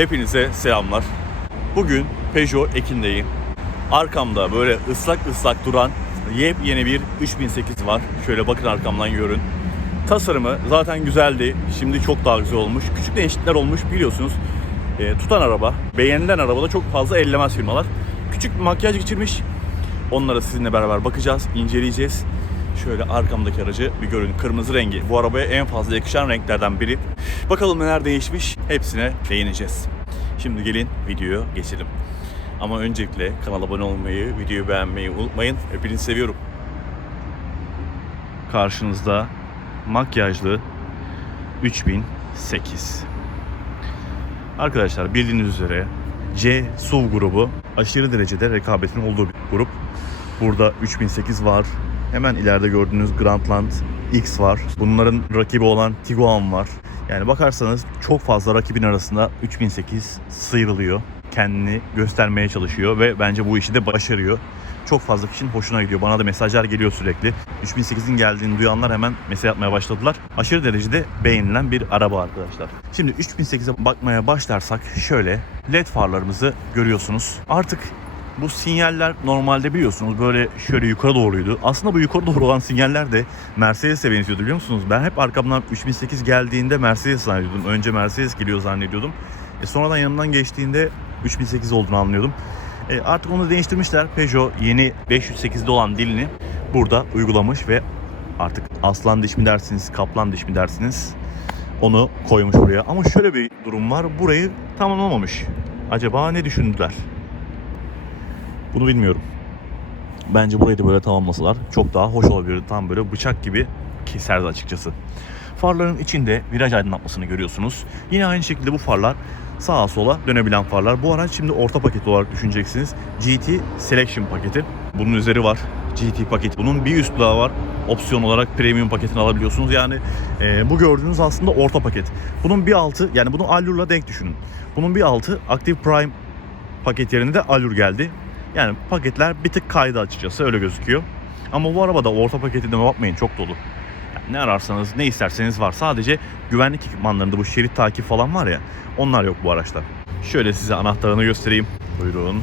Hepinize selamlar. Bugün Peugeot Ekin'deyim. Arkamda böyle ıslak ıslak duran yepyeni bir 3008 var. Şöyle bakın arkamdan görün. Tasarımı zaten güzeldi. Şimdi çok daha güzel olmuş. Küçük değişiklikler olmuş biliyorsunuz. Tutan araba, beğenilen arabada çok fazla ellemez firmalar. Küçük bir makyaj geçirmiş. Onlara sizinle beraber bakacağız, inceleyeceğiz. Şöyle arkamdaki aracı bir görün. Kırmızı rengi. Bu arabaya en fazla yakışan renklerden biri. Bakalım neler değişmiş. Hepsine değineceğiz. Şimdi gelin videoya geçelim. Ama öncelikle kanala abone olmayı, videoyu beğenmeyi unutmayın. Hepinizi seviyorum. Karşınızda makyajlı 3008. Arkadaşlar bildiğiniz üzere C SUV grubu aşırı derecede rekabetin olduğu bir grup. Burada 3008 var. Hemen ileride gördüğünüz Grandland X var. Bunların rakibi olan Tiguan var. Yani bakarsanız çok fazla rakibin arasında 3008 sıyrılıyor. Kendini göstermeye çalışıyor ve bence bu işi de başarıyor. Çok fazla kişinin hoşuna gidiyor. Bana da mesajlar geliyor sürekli. 3008'in geldiğini duyanlar hemen mesaj atmaya başladılar. Aşırı derecede beğenilen bir araba arkadaşlar. Şimdi 3008'e bakmaya başlarsak şöyle LED farlarımızı görüyorsunuz. Artık bu sinyaller normalde biliyorsunuz böyle şöyle yukarı doğruydu. Aslında bu yukarı doğru olan sinyaller de Mercedes'e benziyordu biliyor musunuz? Ben hep arkamdan 3008 geldiğinde Mercedes zannediyordum. Önce Mercedes geliyor zannediyordum. Sonradan yanımdan geçtiğinde 3008 olduğunu anlıyordum. Artık onu değiştirmişler. Peugeot yeni 508'de olan dilini burada uygulamış ve artık aslan diş mi dersiniz, kaplan diş mi dersiniz onu koymuş buraya. Ama şöyle bir durum var. Burayı tamamlamamış. Acaba ne düşündüler? Bunu bilmiyorum. Bence burayı da böyle tamamlasalar çok daha hoş olabilir. Tam böyle bıçak gibi keserdi açıkçası. Farların içinde viraj aydınlatmasını görüyorsunuz. Yine aynı şekilde bu farlar sağa sola dönebilen farlar. Bu araç şimdi orta paket olarak düşüneceksiniz. GT Selection paketi. Bunun üzeri var. GT paketi. Bunun bir üst daha var. Opsiyon olarak premium paketini alabiliyorsunuz. Yani bu gördüğünüz aslında orta paket. Bunun bir altı, yani bunu Allur'la denk düşünün. Bunun bir altı Active Prime paket yerine de Allur geldi. Yani paketler bir tık kaydı açıkçası, öyle gözüküyor. Ama bu arabada orta paketine bakmayın, çok dolu. Yani ne ararsanız, ne isterseniz var. Sadece güvenlik ekipmanlarında bu şerit takip falan var ya, onlar yok bu araçta. Şöyle size anahtarını göstereyim. Buyurun.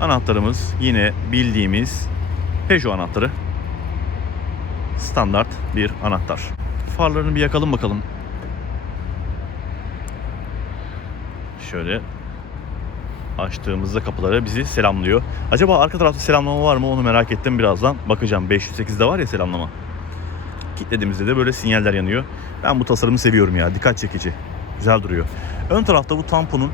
Anahtarımız yine bildiğimiz Peugeot anahtarı. Standart bir anahtar. Farlarını bir yakalım bakalım. Şöyle açtığımızda kapıları bizi selamlıyor. Acaba arka tarafta selamlama var mı, onu merak ettim, birazdan bakacağım. 508'de var ya selamlama. Kilitlediğimizde de böyle sinyaller yanıyor. Ben bu tasarımı seviyorum ya, dikkat çekici. Güzel duruyor. Ön tarafta bu tamponun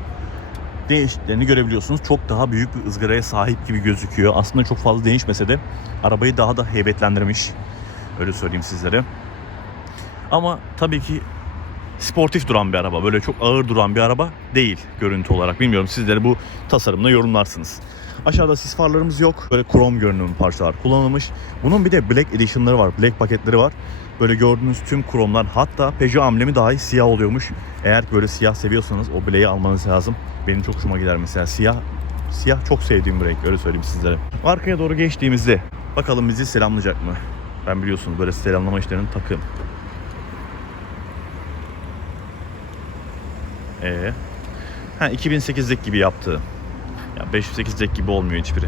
değişikliklerini görebiliyorsunuz. Çok daha büyük bir ızgaraya sahip gibi gözüküyor. Aslında çok fazla değişmese de arabayı daha da heybetlendirmiş. Öyle söyleyeyim sizlere. Ama tabii ki sportif duran bir araba. Böyle çok ağır duran bir araba değil görüntü olarak. Bilmiyorum, sizleri bu tasarımla yorumlarsınız. Aşağıda sis farlarımız yok. Böyle krom görünümlü parçalar kullanılmış. Bunun bir de Black Edition'ları var. Black paketleri var. Böyle gördüğünüz tüm kromlar, hatta Peugeot amblemi dahi siyah oluyormuş. Eğer böyle siyah seviyorsanız o Black'i almanız lazım. Benim çok hoşuma gider mesela. Siyah çok sevdiğim bir renk, öyle söyleyeyim sizlere. Arkaya doğru geçtiğimizde bakalım bizi selamlayacak mı? Ben biliyorsunuz böyle selamlama işlerinin takım. 2008'deki gibi yaptığı. Ya 508'deki gibi olmuyor hiçbiri.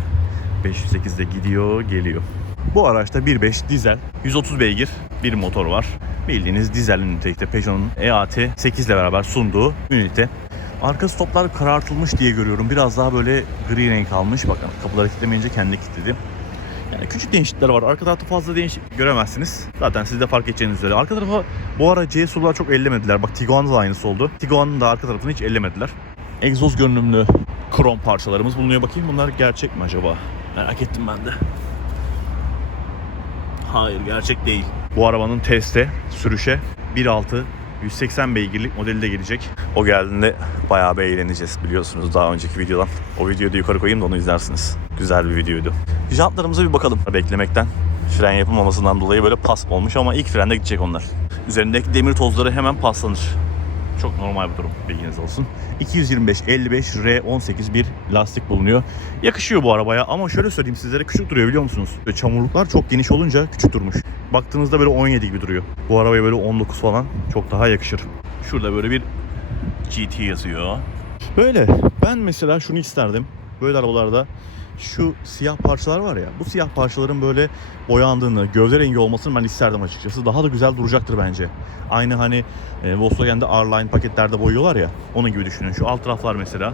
508'de gidiyor, geliyor. Bu araçta 1.5 dizel, 130 beygir bir motor var. Bildiğiniz dizel ünite, işte Peugeot'un EAT 8 ile beraber sunduğu ünite. Arka stoplar karartılmış diye görüyorum. Biraz daha böyle gri renk almış. Bakın kapıları kilitlemeyince kendi kilitledi. Yani küçük değişiklikler var. Arka tarafta fazla değişiklik göremezsiniz. Zaten siz de fark edeceğiniz üzere. Arka tarafa bu ara C-SUV'lar çok ellemediler. Bak Tiguan'da da aynısı oldu. Tiguan'ın da arka tarafını hiç ellemediler. Egzoz görünümlü krom parçalarımız bulunuyor. Bakayım bunlar gerçek mi acaba? Merak ettim ben de. Hayır, gerçek değil. Bu arabanın teste, sürüşe 1.6 180 beygirlik modeli de gelecek. O geldiğinde bayağı bir eğleneceğiz biliyorsunuz daha önceki videodan. O videoyu da yukarı koyayım da onu izlersiniz. Güzel bir videoydu. Jantlarımıza bir bakalım. Beklemekten, fren yapılmamasından dolayı böyle pas olmuş ama ilk frende gidecek onlar. Üzerindeki demir tozları hemen paslanır. Çok normal bir durum, bilginiz olsun. 225-55 R18 bir lastik bulunuyor. Yakışıyor bu arabaya ama şöyle söyleyeyim sizlere, küçük duruyor biliyor musunuz? Böyle çamurluklar çok geniş olunca küçük durmuş. Baktığınızda böyle 17 gibi duruyor. Bu arabaya böyle 19 falan çok daha yakışır. Şurada böyle bir GT yazıyor. Böyle. Ben mesela şunu isterdim. Böyle arabalarda şu siyah parçalar var ya. Bu siyah parçaların böyle boyandığını, gövde rengi olmasını ben isterdim açıkçası. Daha da güzel duracaktır bence. Aynı hani Volkswagen'de R-Line paketlerde boyuyorlar ya. Onun gibi düşünün. Şu alt taraflar mesela.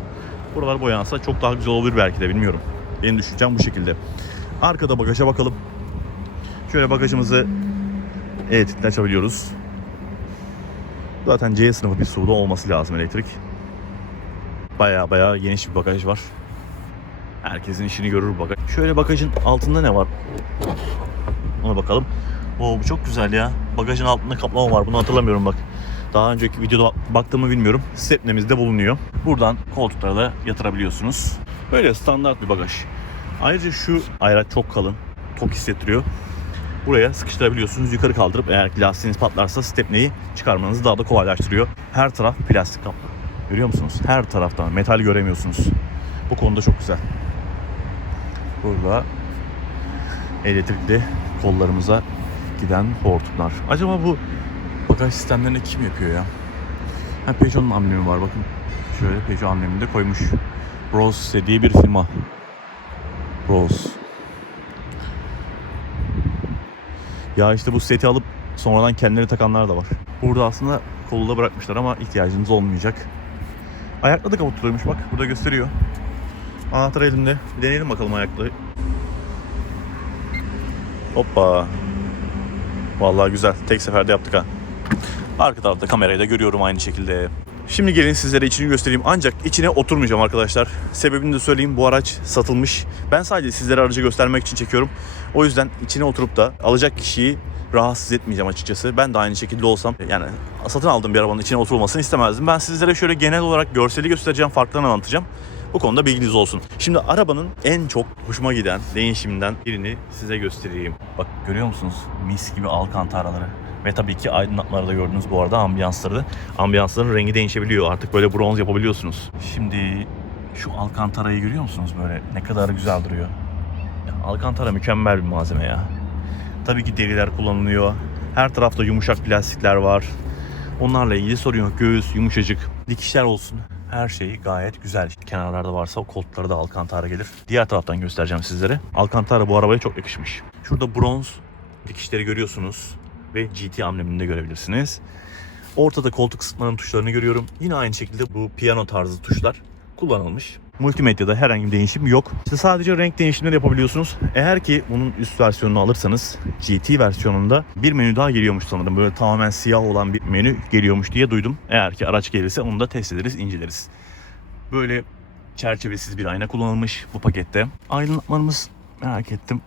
Buralar boyansa çok daha güzel olabilir belki de, bilmiyorum. Benim düşüncem bu şekilde. Arkada bagaja bakalım. Şöyle bagajımızı elektrikle açabiliyoruz. Zaten C sınıfı bir SUV'da olması lazım elektrik. Baya geniş bir bagaj var. Herkesin işini görür bagaj. Şöyle bagajın altında ne var? Ona bakalım. Oo, bu çok güzel ya. Bagajın altında kaplama var. Bunu hatırlamıyorum bak. Daha önceki videoda baktığımı bilmiyorum. Stepnemiz bulunuyor. Buradan koltuklara da yatırabiliyorsunuz. Böyle standart bir bagaj. Ayrıca şu ayraç çok kalın. Tok hissettiriyor. Buraya sıkıştırabiliyorsunuz. Yukarı kaldırıp eğer lastiğiniz patlarsa stepneyi çıkarmanızı daha da kolaylaştırıyor. Her taraf plastik kaplı. Görüyor musunuz? Her taraftan metal göremiyorsunuz. Bu konuda çok güzel. Burada elektrikli kollarımıza giden hortumlar. Acaba bu bagaj sistemlerini kim yapıyor ya? Ha, Peugeot'un amblemi var bakın. Şöyle Peugeot amblemini de koymuş. Brose diye bir firma. Brose. Ya işte bu seti alıp sonradan kendileri takanlar da var. Burada aslında kolu da bırakmışlar ama ihtiyacınız olmayacak. Ayakla da kapatılıyormuş bak. Burada gösteriyor. Anahtar elimde. Bir deneyelim bakalım ayakla. Hoppa. Vallahi güzel. Tek seferde yaptık ha. Arka tarafta kamerayı da görüyorum aynı şekilde. Şimdi gelin sizlere içini göstereyim. Ancak içine oturmayacağım arkadaşlar. Sebebini de söyleyeyim. Bu araç satılmış. Ben sadece sizlere aracı göstermek için çekiyorum. O yüzden içine oturup da alacak kişiyi rahatsız etmeyeceğim açıkçası. Ben de aynı şekilde olsam, yani satın aldığım bir arabanın içine oturulmasını istemezdim. Ben sizlere şöyle genel olarak görseli göstereceğim, farklarını anlatacağım. Bu konuda bilginiz olsun. Şimdi arabanın en çok hoşuma giden değişiminden birini size göstereyim. Bak görüyor musunuz? Mis gibi alkantaraları. Ve tabii ki aydınlatmaları da gördünüz bu arada, ambiyansları. Ambiyansların rengi değişebiliyor. Artık böyle bronz yapabiliyorsunuz. Şimdi şu alkantarayı görüyor musunuz böyle? Ne kadar güzel duruyor. Ya, alkantara mükemmel bir malzeme ya. Tabii ki deriler kullanılıyor. Her tarafta yumuşak plastikler var. Onlarla ilgili sorun yok. Göğüs yumuşacık. Dikişler olsun. Her şey gayet güzel. Kenarlarda varsa o koltuklara da alkantara gelir. Diğer taraftan göstereceğim sizlere. Alkantara bu arabaya çok yakışmış. Şurada bronz dikişleri görüyorsunuz. Ve GT amblemini de görebilirsiniz. Ortada koltuk ısıtmanın tuşlarını görüyorum. Yine aynı şekilde bu piyano tarzı tuşlar kullanılmış. Multimedyada herhangi bir değişim yok. İşte sadece renk değişimleri yapabiliyorsunuz. Eğer ki bunun üst versiyonunu alırsanız GT versiyonunda bir menü daha geliyormuş sanırım. Böyle tamamen siyah olan bir menü geliyormuş diye duydum. Eğer ki araç gelirse onu da test ederiz, inceleriz. Böyle çerçevesiz bir ayna kullanılmış bu pakette. Aydınlatmalarımız, merak ettim,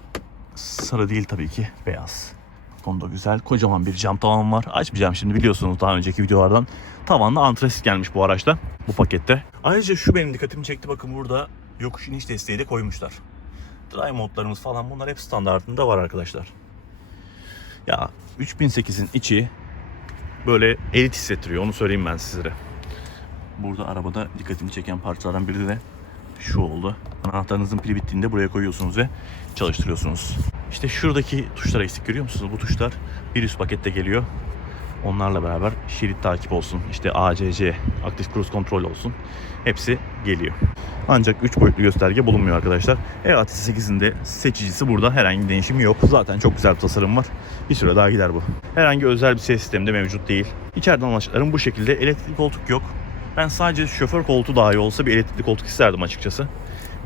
sarı değil tabii ki, beyaz. Konuda güzel. Kocaman bir cam tavan var. Açmayacağım şimdi, biliyorsunuz daha önceki videolardan. Tavanla antrasit gelmiş bu araçta, bu pakette. Ayrıca şu benim dikkatimi çekti. Bakın burada yokuş iniş desteği de koymuşlar. Drive modlarımız falan, bunlar hep standartında var arkadaşlar. Ya 3008'in içi böyle elit hissettiriyor, onu söyleyeyim ben sizlere. Burada arabada dikkatimi çeken parçalardan biri de şu oldu. Anahtarınızın pili bittiğinde buraya koyuyorsunuz ve çalıştırıyorsunuz. İşte şuradaki tuşlar eksik, görüyor musunuz? Bu tuşlar bir üst pakette geliyor. Onlarla beraber şerit takip olsun, işte ACC, Active Cruise Control olsun. Hepsi geliyor. Ancak 3 boyutlu gösterge bulunmuyor arkadaşlar. E-A8'in de seçicisi burada, herhangi bir değişim yok. Zaten çok güzel bir tasarım var. Bir süre daha gider bu. Herhangi özel bir ses sistemi de mevcut değil. İçeriden amaçlarım bu şekilde. Elektrikli koltuk yok. Ben sadece şoför koltuğu dahi olsa bir elektrikli koltuk isterdim açıkçası.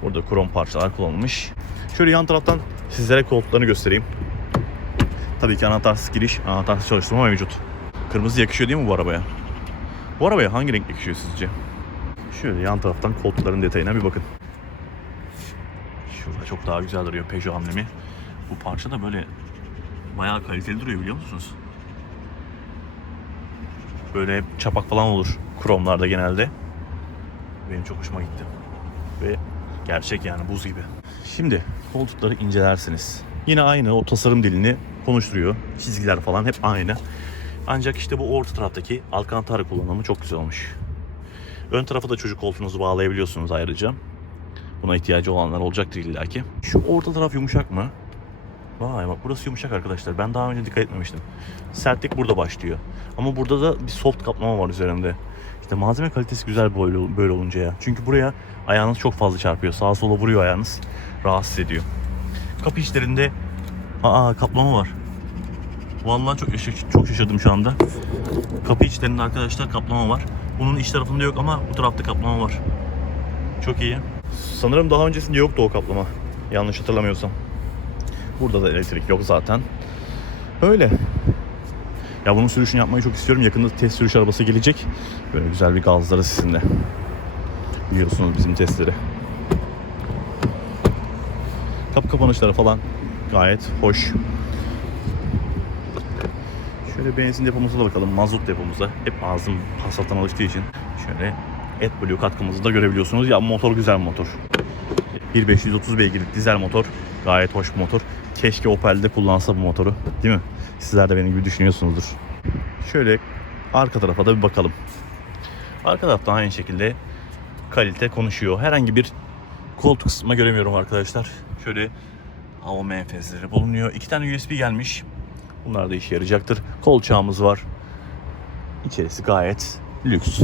Burada krom parçalar kullanılmış. Şöyle yan taraftan sizlere koltuklarını göstereyim. Tabii ki anahtarsız giriş, anahtarsız çalıştırma mevcut. Kırmızı yakışıyor değil mi bu arabaya? Bu arabaya hangi renk yakışıyor sizce? Şöyle yan taraftan koltukların detayına bir bakın. Şurada çok daha güzel duruyor Peugeot amblemi. Bu parça da böyle bayağı kaliteli duruyor, biliyor musunuz? Böyle çapak falan olur kromlarda genelde. Benim çok hoşuma gitti. Ve gerçek yani, buz gibi. Şimdi koltukları incelersiniz. Yine aynı o tasarım dilini konuşturuyor. Çizgiler falan hep aynı. Ancak işte bu orta taraftaki alkantara kullanımı çok güzel olmuş. Ön tarafa da çocuk koltuğunuzu bağlayabiliyorsunuz ayrıca. Buna ihtiyacı olanlar olacaktır illaki. Şu orta taraf yumuşak mı? Vay bak, burası yumuşak arkadaşlar. Ben daha önce dikkat etmemiştim. Sertlik burada başlıyor. Ama burada da bir soft kaplama var üzerinde. İşte malzeme kalitesi güzel böyle olunca ya. Çünkü buraya ayağınız çok fazla çarpıyor. Sağa sola vuruyor ayağınız. Rahatsız ediyor. Kapı içlerinde kaplama var. Vallahi çok şaşırdım şu anda. Kapı içlerinde arkadaşlar kaplama var. Bunun iç tarafında yok ama bu tarafta kaplama var. Çok iyi. Sanırım daha öncesinde yoktu o kaplama. Yanlış hatırlamıyorsam. Burada da elektrik yok zaten. Öyle. Ya bunun sürüşünü yapmayı çok istiyorum. Yakında test sürüş arabası gelecek. Böyle güzel bir gazları sizinle. Biliyorsunuz bizim testleri. Kapı kapanışları falan gayet hoş. Şöyle benzin depomuza da bakalım. Mazot depomuza. Hep ağzım Passat'tan alıştığı için. Şöyle AdBlue katkımızı da görebiliyorsunuz. Ya motor güzel motor. 1.530 beygirlik dizel motor. Gayet hoş bir motor. Keşke Opel'de kullansa bu motoru. Değil mi? Sizler de benim gibi düşünüyorsunuzdur. Şöyle arka tarafa da bir bakalım. Arka tarafta aynı şekilde kalite konuşuyor. Herhangi bir koltuk ısıtma göremiyorum arkadaşlar. Şöyle hava menfezleri bulunuyor. 2 tane USB gelmiş. Bunlar da işe yarayacaktır. Kolçağımız var. İçerisi gayet lüks.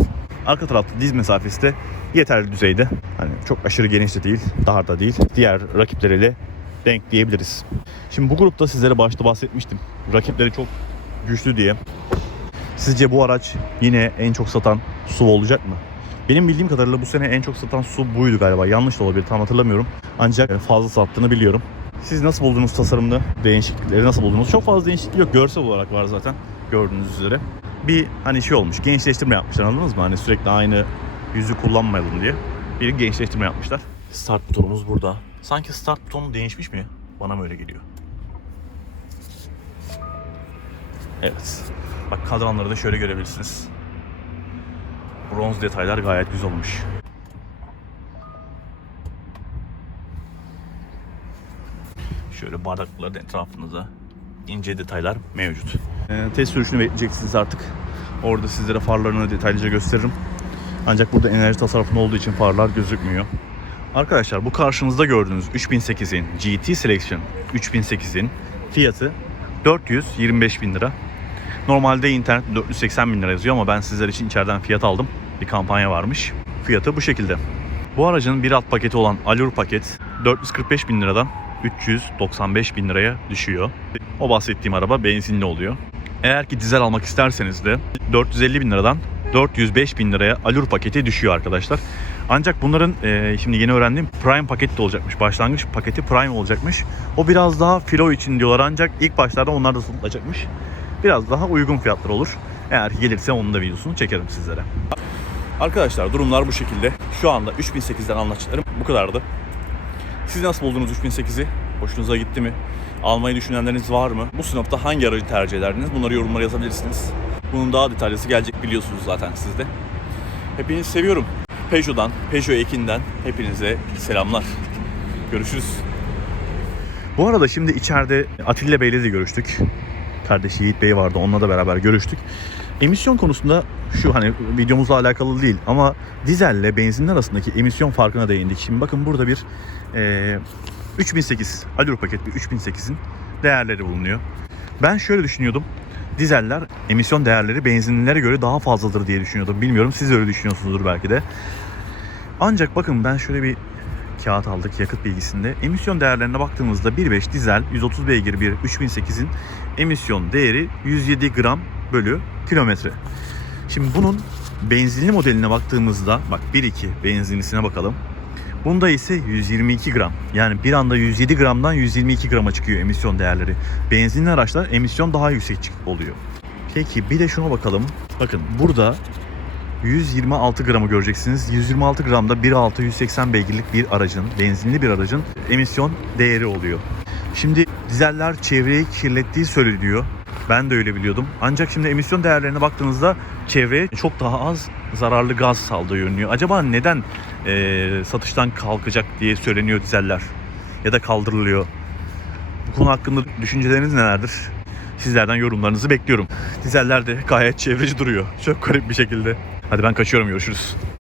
Arka tarafta diz mesafesi de yeterli düzeyde. Hani çok aşırı geniş de değil, dar da değil. Diğer rakipleriyle denk diyebiliriz. Şimdi bu grupta sizlere başta bahsetmiştim. Rakipleri çok güçlü diye. Sizce bu araç yine en çok satan SUV olacak mı? Benim bildiğim kadarıyla bu sene en çok satan SUV buydu galiba. Yanlış da olabilir, tam hatırlamıyorum. Ancak fazla sattığını biliyorum. Siz nasıl buldunuz tasarımda? Değişiklikleri nasıl buldunuz? Çok fazla değişiklik yok. Görsel olarak var zaten. Gördüğünüz üzere. Bir hani şey olmuş. Gençleştirme yapmışlar, anladınız mı? Hani sürekli aynı yüzü kullanmayalım diye. Bir gençleştirme yapmışlar. Start butonumuz burada. Sanki start butonu değişmiş mi? Bana mı öyle geliyor? Evet. Bak kadranları da şöyle görebilirsiniz. Bronz detaylar gayet güzel olmuş. Şöyle bardakların etrafında ince detaylar mevcut. Test sürüşünü bekleyeceksiniz artık. Orada sizlere farlarını detaylıca gösteririm. Ancak burada enerji tasarrufu olduğu için farlar gözükmüyor. Arkadaşlar bu karşınızda gördüğünüz 3008'in GT Selection 3008'in fiyatı 425.000 lira. Normalde internet 480.000 lira yazıyor ama ben sizler için içeriden fiyat aldım. Bir kampanya varmış. Fiyatı bu şekilde. Bu aracın bir alt paketi olan Allure paket 445.000 liradan 395.000 liraya düşüyor. O bahsettiğim araba benzinli oluyor. Eğer ki dizel almak isterseniz de 450.000 liradan 405.000 liraya Allure paketi düşüyor arkadaşlar. Ancak bunların şimdi yeni öğrendiğim Prime paket de olacakmış. Başlangıç paketi Prime olacakmış. O biraz daha filo için diyorlar ancak ilk başlarda onlar da satılacakmış. Biraz daha uygun fiyatlar olur. Eğer gelirse onun da videosunu çekerim sizlere. Arkadaşlar durumlar bu şekilde. Şu anda 3008'den anlatacaklarım bu kadardı. Siz nasıl buldunuz 3008'i? Hoşunuza gitti mi? Almayı düşünenleriniz var mı? Bu sınıfta hangi aracı tercih ederdiniz? Bunları yorumlara yazabilirsiniz. Bunun daha detaylısı gelecek, biliyorsunuz zaten sizde. Hepinizi seviyorum. Peugeot Ekin'den hepinize selamlar. Görüşürüz. Bu arada şimdi içeride Atilla Bey'le de görüştük. Kardeşi Yiğit Bey vardı, onunla da beraber görüştük. Emisyon konusunda şu, hani videomuzla alakalı değil ama dizelle benzin arasındaki emisyon farkına değindik. Şimdi bakın burada bir 3008 Allure paket bir 3008'in değerleri bulunuyor. Ben şöyle düşünüyordum. Dizeller emisyon değerleri benzinlilere göre daha fazladır diye düşünüyordum. Bilmiyorum, siz öyle düşünüyorsunuzdur belki de. Ancak bakın ben şöyle bir kağıt aldık yakıt bilgisinde. Emisyon değerlerine baktığımızda 1.5 dizel 130 beygir bir 3008'in emisyon değeri 107 gram bölü kilometre. Şimdi bunun benzinli modeline baktığımızda bak 1.2 benzinlisine bakalım. Bunda ise 122 gram. Yani bir anda 107 gramdan 122 grama çıkıyor emisyon değerleri. Benzinli araçlar emisyon daha yüksek oluyor. Peki bir de şuna bakalım. Bakın burada 126 gramı göreceksiniz. 126 gramda 1.6 180 beygirlik bir aracın, benzinli bir aracın emisyon değeri oluyor. Şimdi dizeller çevreyi kirlettiği söyleniyor. Ben de öyle biliyordum. Ancak şimdi emisyon değerlerine baktığınızda çevreye çok daha az zararlı gaz saldığı yönlüyor. Acaba neden satıştan kalkacak diye söyleniyor dizeller? Ya da kaldırılıyor? Bu konu hakkında düşünceleriniz nelerdir? Sizlerden yorumlarınızı bekliyorum. Dizeller de gayet çevreci duruyor. Çok garip bir şekilde. Hadi ben kaçıyorum, görüşürüz.